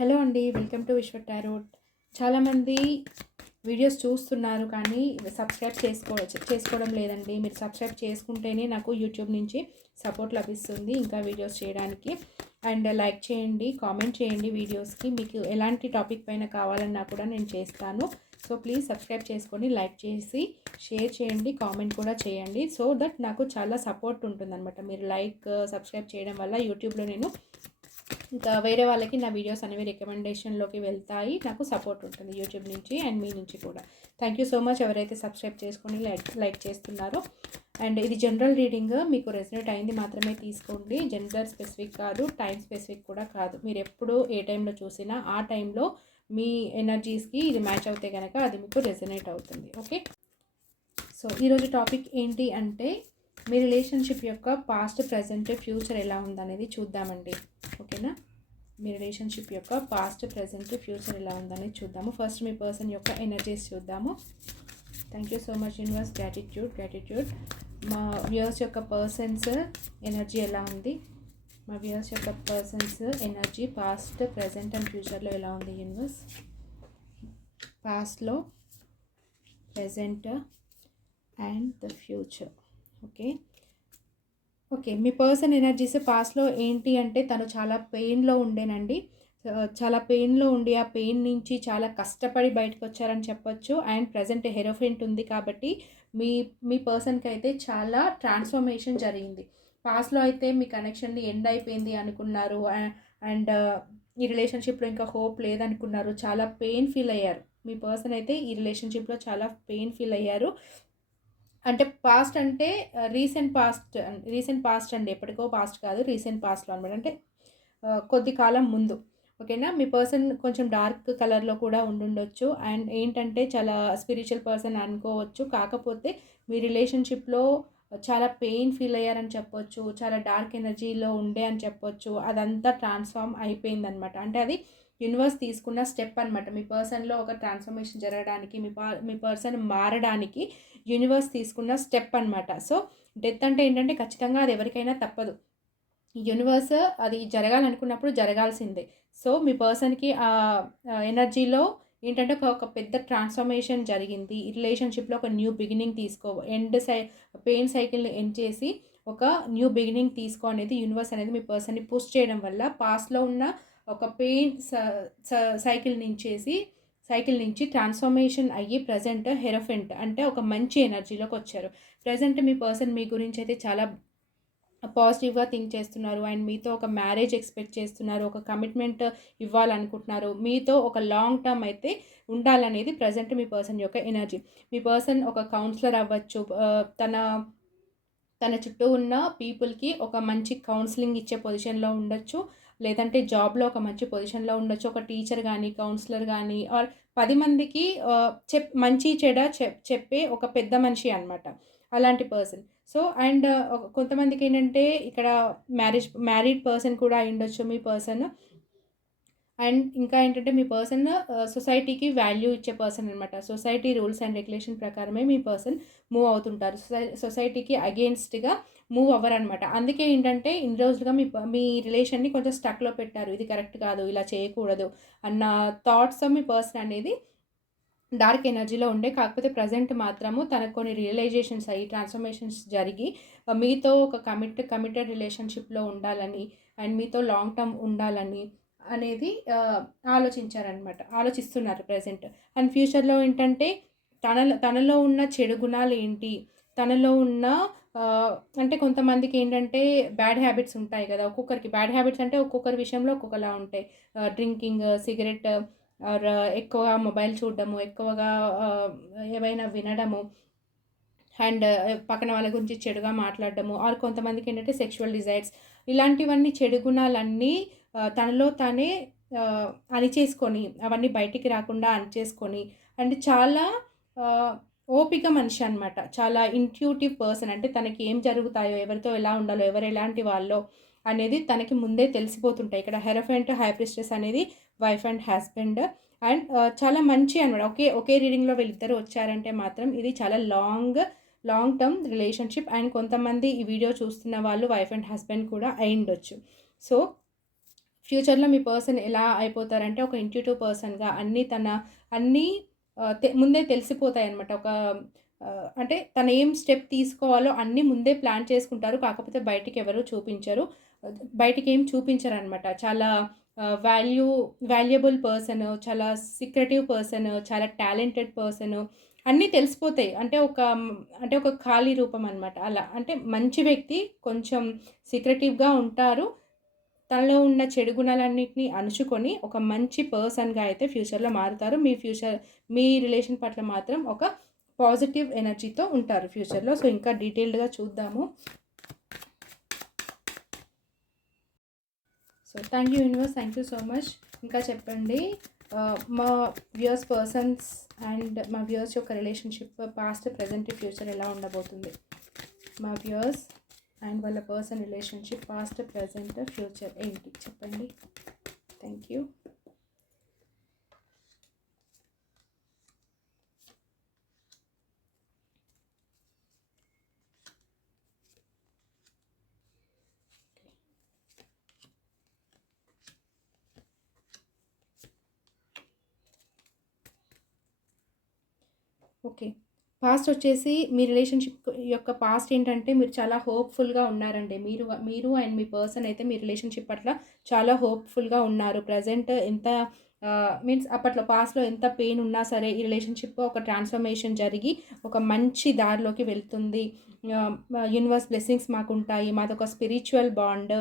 Hello అండి. Welcome to విశ్వ tarot. చాలామంది వీడియోస్ చూస్తున్నారు కానీ చేసుకోవడం లేదండి. మీరు సబ్స్క్రైబ్ చేసుకుంటేనే నాకు యూట్యూబ్ నుంచి సపోర్ట్ లభిస్తుంది ఇంకా వీడియోస్ చేయడానికి. అండ్ లైక్ చేయండి, కామెంట్ చేయండి వీడియోస్కి. మీకు ఎలాంటి టాపిక్ పైన కావాలన్నా కూడా నేను చేస్తాను. సో ప్లీజ్ సబ్స్క్రైబ్ చేసుకొని లైక్ చేసి షేర్ చేయండి, కామెంట్ కూడా చేయండి. సో దట్ నాకు చాలా సపోర్ట్ ఉంటుందన్నమాట. మీరు సబ్స్క్రైబ్ చేయడం వల్ల యూట్యూబ్లో నేను ఇంకా వేరే వాళ్ళకి నా వీడియోస్ అనేవి రికమెండేషన్లోకి వెళ్తాయి. నాకు సపోర్ట్ ఉంటుంది యూట్యూబ్ నుంచి అండ్ మీ నుంచి కూడా. థ్యాంక్ యూ సో మచ్ ఎవరైతే సబ్స్క్రైబ్ చేసుకొని లైక్ చేస్తున్నారో. అండ్ ఇది జనరల్ రీడింగ్, మీకు రెజనేట్ అయింది మాత్రమే తీసుకోండి. జెండర్ స్పెసిఫిక్ కాదు, టైం స్పెసిఫిక్ కూడా కాదు. మీరు ఎప్పుడు ఏ టైంలో చూసినా ఆ టైంలో మీ ఎనర్జీస్కి ఇది మ్యాచ్ అవుతే కనుక అది మీకు రెజనేట్ అవుతుంది. ఓకే, సో ఈరోజు టాపిక్ ఏంటి అంటే మీ రిలేషన్షిప్ యొక్క పాస్ట్, ప్రజెంట్, ఫ్యూచర్ ఎలా ఉందనేది చూద్దామండి. ఓకేనా, మీ రిలేషన్షిప్ యొక్క పాస్ట్, ప్రజెంట్, ఫ్యూచర్ ఎలా ఉందనేది చూద్దాము. ఫస్ట్ మీ పర్సన్ యొక్క ఎనర్జీస్ చూద్దాము. Thank you so much universe. Gratitude. మా వ్యూయర్స్ యొక్క పర్సన్స్ ఎనర్జీ ఎలా ఉంది? మా వ్యూయర్స్ యొక్క persons energy past, present and ఫ్యూచర్లో ఎలా ఉంది యూనివర్స్? పాస్ట్లో, present and the future. Okay, me person energies పాస్ట్లో ఏంటి అంటే తను చాలా పెయిన్లో ఉండేనండి. చాలా పెయిన్లో ఉండి ఆ పెయిన్ నుంచి చాలా కష్టపడి బయటకు వచ్చారని చెప్పొచ్చు. అండ్ ప్రజెంట్ హెరోఫెంట్ ఉంది కాబట్టి మీ పర్సన్కి అయితే చాలా ట్రాన్స్ఫర్మేషన్ జరిగింది. పాస్ట్లో అయితే మీ కనెక్షన్ని ఎండ్ అయిపోయింది అనుకున్నారు. అండ్ ఈ రిలేషన్షిప్లో ఇంకా హోప్ లేదనుకున్నారు. చాలా పెయిన్ ఫీల్ అయ్యారు. మీ పర్సన్ అయితే ఈ రిలేషన్షిప్లో చాలా పెయిన్ ఫీల్ అయ్యారు. అంటే పాస్ట్ అంటే రీసెంట్ పాస్ట్ అండి. ఎప్పటికో పాస్ట్ కాదు, రీసెంట్ పాస్ట్లో అనమాట. అంటే కొద్ది కాలం ముందు. ఓకేనా, మీ పర్సన్ కొంచెం డార్క్ కలర్లో కూడా ఉండుండొచ్చు. అండ్ ఏంటంటే చాలా స్పిరిచువల్ పర్సన్ అనుకోవచ్చు. కాకపోతే మీ రిలేషన్షిప్లో చాలా పెయిన్ ఫీల్ అయ్యారని చెప్పొచ్చు. చాలా డార్క్ ఎనర్జీలో ఉండే అని చెప్పొచ్చు. అదంతా ట్రాన్స్ఫార్మ్ అయిపోయిందనమాట. అంటే అది యూనివర్స్ తీసుకున్న స్టెప్ అనమాట. మీ పర్సన్లో ఒక ట్రాన్స్ఫర్మేషన్ జరగడానికి, మీ పర్సన్ మారడానికి యూనివర్స్ తీసుకున్న స్టెప్ అనమాట. సో డెత్ అంటే ఏంటంటే ఖచ్చితంగా అది ఎవరికైనా తప్పదు. యూనివర్స్ అది జరగాలనుకున్నప్పుడు జరగాల్సిందే. సో మీ పర్సన్కి ఆ ఎనర్జీలో ఏంటంటే ఒక పెద్ద ట్రాన్స్ఫర్మేషన్ జరిగింది. ఈ రిలేషన్షిప్లో ఒక న్యూ బిగినింగ్ పెయిన్ సైకిల్ని ఎండ్ చేసి ఒక న్యూ బిగినింగ్ తీసుకో అనేది యూనివర్స్ అనేది మీ పర్సన్ని పుష్ చేయడం వల్ల పాస్ట్లో ఉన్న ఒక పెయిన్ సైకిల్ నుంచి ట్రాన్స్ఫర్మేషన్ అయ్యి ప్రజెంట్ హెరోఫెంట్ అంటే ఒక మంచి ఎనర్జీలోకి వచ్చారు. ప్రజెంట్ మీ పర్సన్ మీ గురించి అయితే చాలా పాజిటివ్గా థింక్ చేస్తున్నారు. అండ్ మీతో ఒక మ్యారేజ్ ఎక్స్పెక్ట్ చేస్తున్నారు. ఒక కమిట్మెంట్ ఇవ్వాలనుకుంటున్నారు. మీతో ఒక లాంగ్ టర్మ్ అయితే ఉండాలనేది ప్రజెంట్ మీ పర్సన్ యొక్క ఎనర్జీ. మీ పర్సన్ ఒక కౌన్సిలర్ అవ్వచ్చు. తన చుట్టూ ఉన్న పీపుల్కి ఒక మంచి కౌన్సిలింగ్ ఇచ్చే పొజిషన్లో ఉండొచ్చు. లేదంటే జాబ్లో ఒక మంచి పొజిషన్లో ఉండొచ్చు. ఒక టీచర్ కానీ, కౌన్సిలర్ కానీ, ఆర్ 10 మందికి మంచి చెడ చెప్పే ఒక పెద్ద మనిషి అనమాట, అలాంటి పర్సన్. సో అండ్ కొంతమందికి ఏంటంటే ఇక్కడ మ్యారీడ్ పర్సన్ కూడా అయి ఉండొచ్చు మీ పర్సన్. అండ్ ఇంకా ఏంటంటే మీ పర్సన్ సొసైటీకి వాల్యూ ఇచ్చే పర్సన్ అనమాట. సొసైటీ రూల్స్ అండ్ రెగ్యులేషన్ ప్రకారమే మీ పర్సన్ మూవ్ అవుతుంటారు. సొసైటీకి అగెయిన్స్ట్గా మూవ్ అవ్వరనమాట. అందుకే ఏంటంటే ఇన్ని రోజులుగా మీ రిలేషన్ని కొంచెం స్టక్లో పెట్టారు. ఇది కరెక్ట్ కాదు, ఇలా చేయకూడదు అన్న థాట్స్ మీ పర్సన్ అనేది డార్క్ ఎనర్జీలో ఉండే. కాకపోతే ప్రజెంట్ మాత్రము తనకు కొన్ని రియలైజేషన్స్ అయ్యి ట్రాన్స్ఫర్మేషన్స్ జరిగి మీతో ఒక కమిటెడ్ రిలేషన్షిప్లో ఉండాలని అండ్ మీతో లాంగ్ టర్మ్ ఉండాలని అనేది ఆలోచిస్తున్నారు ప్రజెంట్. అండ్ ఫ్యూచర్లో ఏంటంటే తనలో ఉన్న చెడు గుణాలు ఏంటి, తనలో ఉన్న అంటే కొంతమందికి ఏంటంటే బ్యాడ్ హ్యాబిట్స్ ఉంటాయి కదా. ఒక్కొక్కరికి బ్యాడ్ హ్యాబిట్స్ అంటే ఒక్కొక్కరి విషయంలో ఒక్కొక్కలా ఉంటాయి. డ్రింకింగ్, సిగరెట్, ఆర్ ఎక్కువగా మొబైల్ చూడడము, ఎక్కువగా ఏవైనా వినడము, అండ్ పక్కన వాళ్ళ గురించి చెడుగా మాట్లాడడము, ఆర్ కొంతమందికి ఏంటంటే సెక్షువల్ డిజైర్స్, ఇలాంటివన్నీ చెడు గుణాలన్నీ తనలో తానే అణిచేసుకొని, అవన్నీ బయటికి రాకుండా అణిచేసుకొని, అండ్ చాలా ఓపిక మనిషి అనమాట. చాలా ఇంట్యూటివ్ పర్సన్. అంటే తనకి ఏం జరుగుతాయో, ఎవరితో ఎలా ఉండాలో, ఎవరు ఎలాంటి వాళ్ళో అనేది తనకి ముందే తెలిసిపోతుంటాయి. ఇక్కడ హెరోఫెంట్, హై ప్రిస్టెస్ అనేది వైఫ్ అండ్ హస్బెండ్. అండ్ చాలా మంచి అనమాట. ఒకే రీడింగ్లో వీళ్ళిద్దరు వచ్చారంటే మాత్రం ఇది చాలా లాంగ్ టర్మ్ రిలేషన్షిప్. అండ్ కొంతమంది ఈ వీడియో చూస్తున్న వాళ్ళు వైఫ్ అండ్ హస్బెండ్ కూడా అయి ఉండొచ్చు. సో ఫ్యూచర్‌లో మీ పర్సన్ ఎలా అయిపోతారంటే ఒక ఇంట్యూటివ్ పర్సన్‌గా అన్నీ ముందే తెలిసిపోతాయన్నమాట. అంటే తనేం స్టెప్ తీసుకోవాలో అన్నీ ముందే ప్లాన్ చేసుకుంటారు. కాకపోతే బయటికెవరు చూపించరు. బయటికేం చూపించరనమాట. చాలా వాల్యుయబుల్ పర్సన్, చాలా సీక్రెటివ్ పర్సన్, చాలా టాలెంటెడ్ పర్సన్ అన్నీ తెలిసిపోతాయి. అంటే ఒక ఖాళీ రూపం అనమాట. అలా అంటే మంచి వ్యక్తి, కొంచెం సీక్రెటివ్‌గా ఉంటారు. తనలో ఉన్న చెడు గుణాలన్నిటిని అణుచుకొని ఒక మంచి పర్సన్‌గా అయితే ఫ్యూచర్‌లో మారుతారు. మీ రిలేషన్ పట్ల మాత్రం ఒక పాజిటివ్ ఎనర్జీతో ఉంటారు ఫ్యూచర్‌లో. సో, ఇంకా డీటెయిల్డ్‌గా చూద్దాము. So, thank you universe. Thank you so much. ఇంకా చెప్పండి. మా పర్సన్స్ అండ్ మా వ్యూయర్స్ యొక్క రిలేషన్షిప్ పాస్ట్, ప్రెజెంట్, ఫ్యూచర్ ఎలా ఉండబోతుంది? మా వ్యూయర్స్ అండ్ వాళ్ళ person relationship past, present, future ఏంటి చెప్పండి. Thank you. ఓకే. పాస్ట్ వచ్చేసి మీ రిలేషన్‌షిప్ యొక్క పాస్ట్ ఏంటంటే మీరు చాలా హోప్‌ఫుల్‌గా ఉన్నారండి. మీరు అండ్ మీ పర్సన్ అయితే మీ రిలేషన్‌షిప్ పట్ల చాలా హోప్‌ఫుల్‌గా ఉన్నారు. ప్రెజెంట్ ఎంత మీన్స్ అప్పట్లో పాస్ట్‌లో ఎంత పెయిన్ ఉన్నా సరే ఈ రిలేషన్‌షిప్ ఒక ట్రాన్స్‌ఫర్మేషన్ జరిగి ఒక మంచి దారిలోకి వెళ్తుంది. యూనివర్స్ బ్లెస్సింగ్స్ మాకుంటాయి. మాదొక స్పిరిచ్యువల్ బాండ్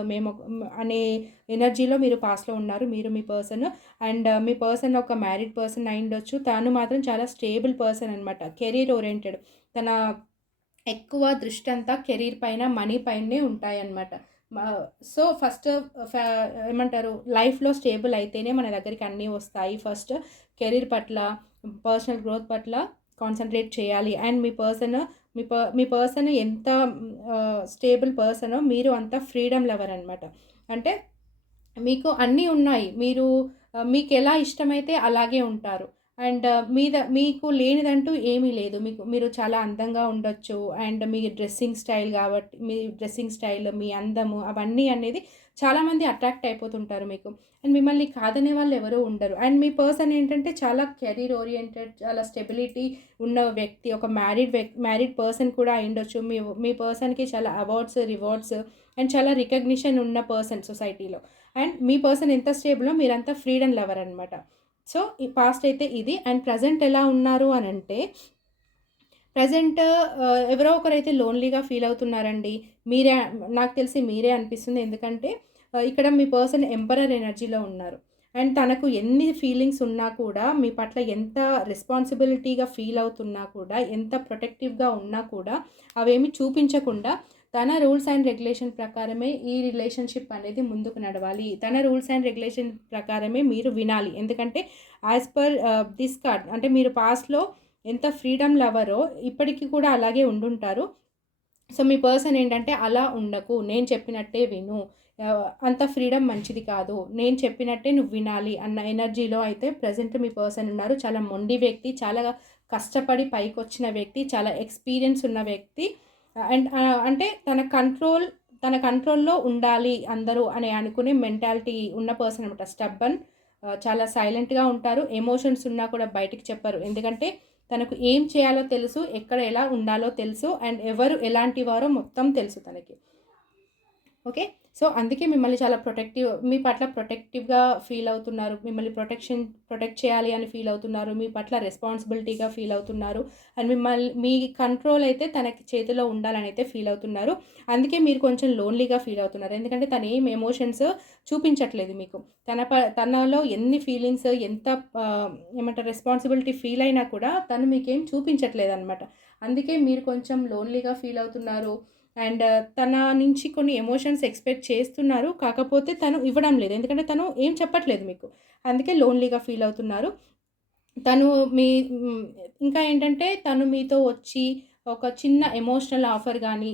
అనే ఎనర్జీలో మీరు పాస్ట్‌లో ఉన్నారు. మీరు మీ పర్సన్. అండ్ మీ పర్సన్ ఒక మ్యారీడ్ పర్సన్ అయ్యుండొచ్చు. తను మాత్రం చాలా స్టేబుల్ పర్సన్ అనమాట. Career oriented. తన ఎక్కువ దృష్టంతా కెరీర్ పైన, మనీ పైనే ఉంటాయన్నమాట. మా సో, ఫస్ట్ ఫ్యా ఏమంటారు లైఫ్‌లో స్టేబుల్ అయితేనే మన దగ్గరికి అన్నీ వస్తాయి. ఫస్ట్ కెరీర్ పట్ల, పర్సనల్ గ్రోత్ పట్ల కాన్సంట్రేట్ చేయాలి. అండ్ మీ పర్సన్ ఎంత స్టేబుల్ పర్సనో మీరు అంత ఫ్రీడమ్ లవర్ అనమాట. అంటే మీకు అన్నీ ఉన్నాయి. మీకెలా ఇష్టమైతే అలాగే ఉంటారు. అండ్ మీకు లేనిదంటూ ఏమీ లేదు. మీరు చాలా అందంగా ఉండొచ్చు. అండ్ మీ డ్రెస్సింగ్ స్టైల్, మీ అందము అవన్నీ అనేది చాలామంది అట్రాక్ట్ అయిపోతుంటారు మీకు. అండ్ మిమ్మల్ని కాదనే వాళ్ళు ఎవరు ఉండరు. అండ్ మీ పర్సన్ ఏంటంటే చాలా కెరీర్ ఓరియెంటెడ్, చాలా స్టెబిలిటీ ఉన్న వ్యక్తి. ఒక మ్యారీడ్ పర్సన్ కూడా అయ్యుండొచ్చు. మీ పర్సన్‌కి చాలా అవార్డ్స్, రివార్డ్స్ అండ్ చాలా రికగ్నిషన్ ఉన్న పర్సన్ సొసైటీలో. అండ్ మీ పర్సన్ ఎంత స్టేబులో మీరంతా ఫ్రీడమ్ లవర్ అనమాట. సో, ఈ పాస్ట్ అయితే ఇది. అండ్ ప్రెజెంట్ ఎలా ఉన్నారు అనంటే, ప్రెజెంట్ ఎవరో ఒకరైతే లోన్లీగా ఫీల్ అవుతున్నారండి. మీరే నాకు తెలిసి మీరే అనిపిస్తుంది. ఎందుకంటే ఇక్కడ మీ పర్సన్ ఎంపరర్ ఎనర్జీలో ఉన్నారు. అండ్ తనకు ఎన్ని ఫీలింగ్స్ ఉన్నా కూడా మీ పట్ల ఎంత రెస్పాన్సిబిలిటీగా ఫీల్ అవుతున్నా కూడా, ఎంత ప్రొటెక్టివ్‌గా ఉన్నా కూడా అవేమి చూపించకుండా తన రూల్స్ అండ్ రెగ్యులేషన్ ప్రకారమే ఈ రిలేషన్‌షిప్ అనేది ముందుకు నడవాలి. తన రూల్స్ అండ్ రెగ్యులేషన్ ప్రకారమే మీరు వినాలి. ఎందుకంటే యాస్ పర్ దిస్ కార్డ్ అంటే మీరు పాస్ట్‌లో ఎంత ఫ్రీడమ్ లవరో ఇప్పటికి కూడా అలాగే ఉండుంటారు. సో, మీ పర్సన్ ఏంటంటే అలా ఉండకు, నేను చెప్పినట్టే విను, అంత ఫ్రీడమ్ మంచిది కాదు, నేను చెప్పినట్టే నువ్వు వినాలి అన్న ఎనర్జీలో అయితే ప్రెజెంట్ మీ పర్సన్ ఉన్నారు. చాలా మొండి వ్యక్తి, చాలా కష్టపడి పైకొచ్చిన వ్యక్తి, చాలా ఎక్స్‌పీరియన్స్ ఉన్న వ్యక్తి. అంటే తన కంట్రోల్‌లో ఉండాలి అందరూ అని అనుకునే మెంటాలిటీ ఉన్న పర్సన్ అనమాట. స్టబ్బర్న్, చాలా సైలెంట్‌గా ఉంటారు. ఎమోషన్స్ ఉన్నా కూడా బయటికి చెప్పరు. ఎందుకంటే తనకు ఏం చేయాలో తెలుసు, ఎక్కడ ఎలా ఉండాలో తెలుసు అండ్ ఎవరు ఎలాంటి వారో మొత్తం తెలుసు తనకి. ఓకే. సో, అందుకే మిమ్మల్ని చాలా మీ పట్ల ప్రొటెక్టివ్‌గా ఫీల్ అవుతున్నారు. మిమ్మల్ని ప్రొటెక్ట్ చేయాలి అని ఫీల్ అవుతున్నారు. మీ పట్ల రెస్పాన్సిబిలిటీగా ఫీల్ అవుతున్నారు. అండ్ మీ కంట్రోల్ అయితే తనకి చేతిలో ఉండాలని అయితే ఫీల్ అవుతున్నారు. అందుకే మీరు కొంచెం లోన్లీగా ఫీల్ అవుతున్నారు. ఎందుకంటే తను ఏం ఎమోషన్స్ చూపించట్లేదు మీకు. తనలో ఎన్ని ఫీలింగ్స్ ఏమంటారు రెస్పాన్సిబిలిటీ ఫీల్ అయినా కూడా తను మీకేం చూపించట్లేదనమాట. అందుకే మీరు కొంచెం లోన్లీగా ఫీల్ అవుతున్నారు. అండ్ తన నుంచి కొన్ని ఎమోషన్స్ ఎక్స్‌పెక్ట్ చేస్తున్నారు. కాకపోతే తను ఇవ్వడం లేదు. ఎందుకంటే తను ఏం చెప్పట్లేదు మీకు. అందుకే లోన్లీగా ఫీల్ అవుతున్నారు. తను మీ ఇంకా ఏంటంటే తను మీతో వచ్చి ఒక చిన్న ఎమోషనల్ ఆఫర్ గానీ,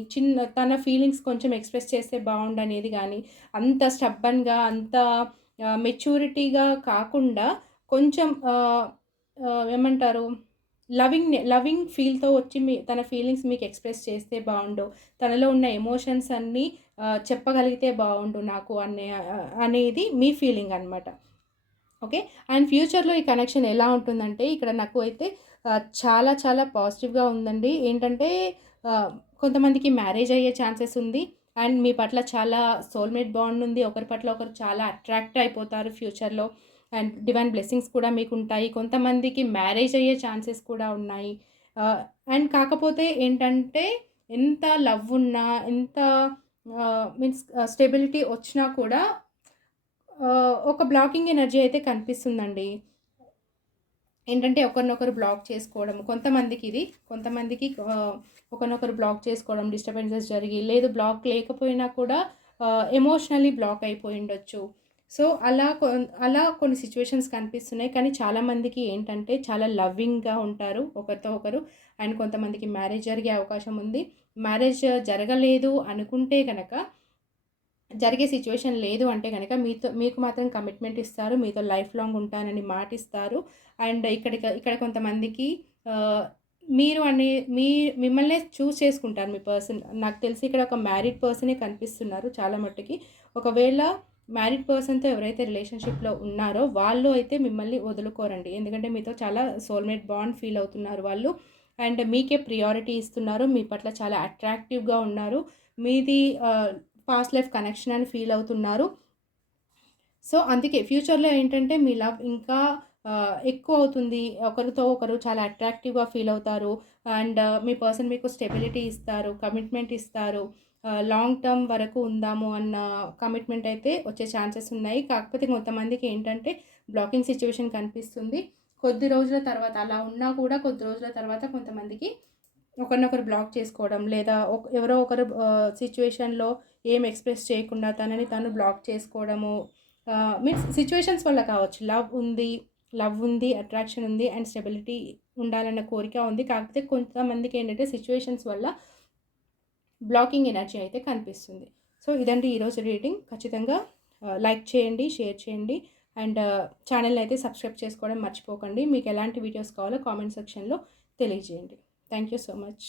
తన ఫీలింగ్స్ కొంచెం ఎక్స్‌ప్రెస్ చేస్తే బావుండనేది గానీ, అంత స్టబ్బర్న్‌గా అంత మెచ్యూరిటీగా కాకుండా కొంచెం ఏమంటారు లవింగ్ ఫీల్‌తో వచ్చి తన ఫీలింగ్స్ మీకు ఎక్స్‌ప్రెస్ చేస్తే బావుండు. తనలో ఉన్న ఎమోషన్స్ అన్నీ చెప్పగలిగితే బావుండు నాకు అనేది మీ ఫీలింగ్ అనమాట. ఓకే. అండ్ ఫ్యూచర్‌లో ఈ కనెక్షన్ ఎలా ఉంటుందంటే ఇక్కడ నాకు అయితే చాలా చాలా పాజిటివ్‌గా ఉందండి. ఏంటంటే ఆహ్, కొంతమందికి మ్యారేజ్ అయ్యే ఛాన్సెస్ ఉంది. అండ్ మీ పట్ల చాలా సోల్‌మేట్ బాండ్ ఉంది. ఒకరి పట్ల ఒకరు చాలా అట్రాక్ట్ అయిపోతారు ఫ్యూచర్‌లో. అండ్ డివైన్ బ్లెస్సింగ్స్ కూడా మీకుంటాయి. కొంతమందికి మ్యారేజ్ అయ్యే ఛాన్సెస్ కూడా ఉన్నాయి. ఆహ్, అండ్ కాకపోతే ఏంటంటే ఎంత లవ్ ఉన్నా, ఎంత మీన్స్ స్టెబిలిటీ వచ్చినా కూడా ఒక బ్లాకింగ్ ఎనర్జీ అయితే కనిపిస్తుందండి. ఏంటంటే ఒకరినొకరు బ్లాక్ చేసుకోవడం. కొంతమందికి ఒకరినొకరు బ్లాక్ చేసుకోవడం, డిస్టర్బెన్సెస్ జరిగి, లేదు బ్లాక్ లేకపోయినా కూడా ఎమోషనల్లీ బ్లాక్ అయిపోయుండొచ్చు. సో, అలా కొన్ని సిట్యుయేషన్స్ కనిపిస్తున్నాయి. కానీ చాలామందికి ఏంటంటే చాలా లవ్వింగ్‌గా ఉంటారు ఒకరితో ఒకరు. అండ్ కొంతమందికి మ్యారేజ్ జరిగే అవకాశం ఉంది. మ్యారేజ్ జరగలేదు అనుకుంటే గనక జరిగే సిట్యుయేషన్ లేదు అంటే గనక మీకు మాత్రం కమిట్మెంట్ ఇస్తారు. మీతో లైఫ్ లాంగ్ ఉంటానని మాటిస్తారు. అండ్ ఇక్కడ కొంతమందికి ఆహ్, మీరు అనే మీ మిమ్మల్నే చూజ్ చేసుకుంటారు మీ పర్సన్. నాకు తెలిసి ఇక్కడ ఒక మ్యారీడ్ పర్సనే కనిపిస్తున్నారు చాలా మట్టుకి. ఒకవేళ మ్యారీడ్ పర్సన్‌తో ఎవరైతే రిలేషన్‌షిప్‌లో ఉన్నారో వాళ్ళు అయితే మిమ్మల్ని వదులుకోరండి. ఎందుకంటే మీతో చాలా సోల్‌మేట్ బాండ్ ఫీల్ అవుతున్నారు వాళ్ళు. అండ్ మీకే ప్రియారిటీ ఇస్తున్నారు. మీ పట్ల చాలా అట్రాక్టివ్‌గా ఉన్నారు. మీది పాస్ట్ లైఫ్ కనెక్షన్ అని ఫీల్ అవుతున్నారు. సో, అందుకే ఫ్యూచర్‌లో ఏంటంటే మీ లవ్ ఇంకా ఎక్కువ అవుతుంది. ఒకరితో ఒకరు చాలా అట్రాక్టివ్‌గా ఫీల్ అవుతారు. అండ్ మీ పర్సన్ మీకు స్టెబిలిటీ ఇస్తారు, కమిట్మెంట్ ఇస్తారు. లాంగ్ టర్మ్ వరకు ఉందాము అన్న కమిట్మెంట్ అయితే వచ్చే ఛాన్సెస్ ఉన్నాయి. కాకపోతే కొంతమందికి ఏంటంటే బ్లాకింగ్ సిట్యుయేషన్ కనిపిస్తుంది. కొద్ది రోజుల తర్వాత అలా ఉన్నా కూడా కొద్ది రోజుల తర్వాత కొంతమందికి ఒకరినొకరు బ్లాక్ చేసుకోవడం లేదా ఎవరో ఒకరు సిట్యుయేషన్‌లో ఏం ఎక్స్‌ప్రెస్ చేయకుండా తనని తను బ్లాక్ చేసుకోవడము. మీన్స్ సిట్యుయేషన్స్ వల్ల కావచ్చు. లవ్ ఉంది, అట్రాక్షన్ ఉంది అండ్ స్టెబిలిటీ ఉండాలన్న కోరిక ఉంది. కాకపోతే కొంతమందికేంటంటే సిట్యుయేషన్స్ వల్ల బ్లాకింగ్ ఎనర్జీ అయితే కనిపిస్తుంది. సో, ఇదండి ఈరోజు రీడింగ్. ఖచ్చితంగా లైక్ చేయండి, షేర్ చేయండి అండ్ ఛానెల్‌ని అయితే సబ్స్క్రైబ్ చేసుకోవడం మర్చిపోకండి. మీకు ఎలాంటి వీడియోస్ కావాలో కామెంట్ సెక్షన్‌లో తెలియజేయండి. Thank you so much.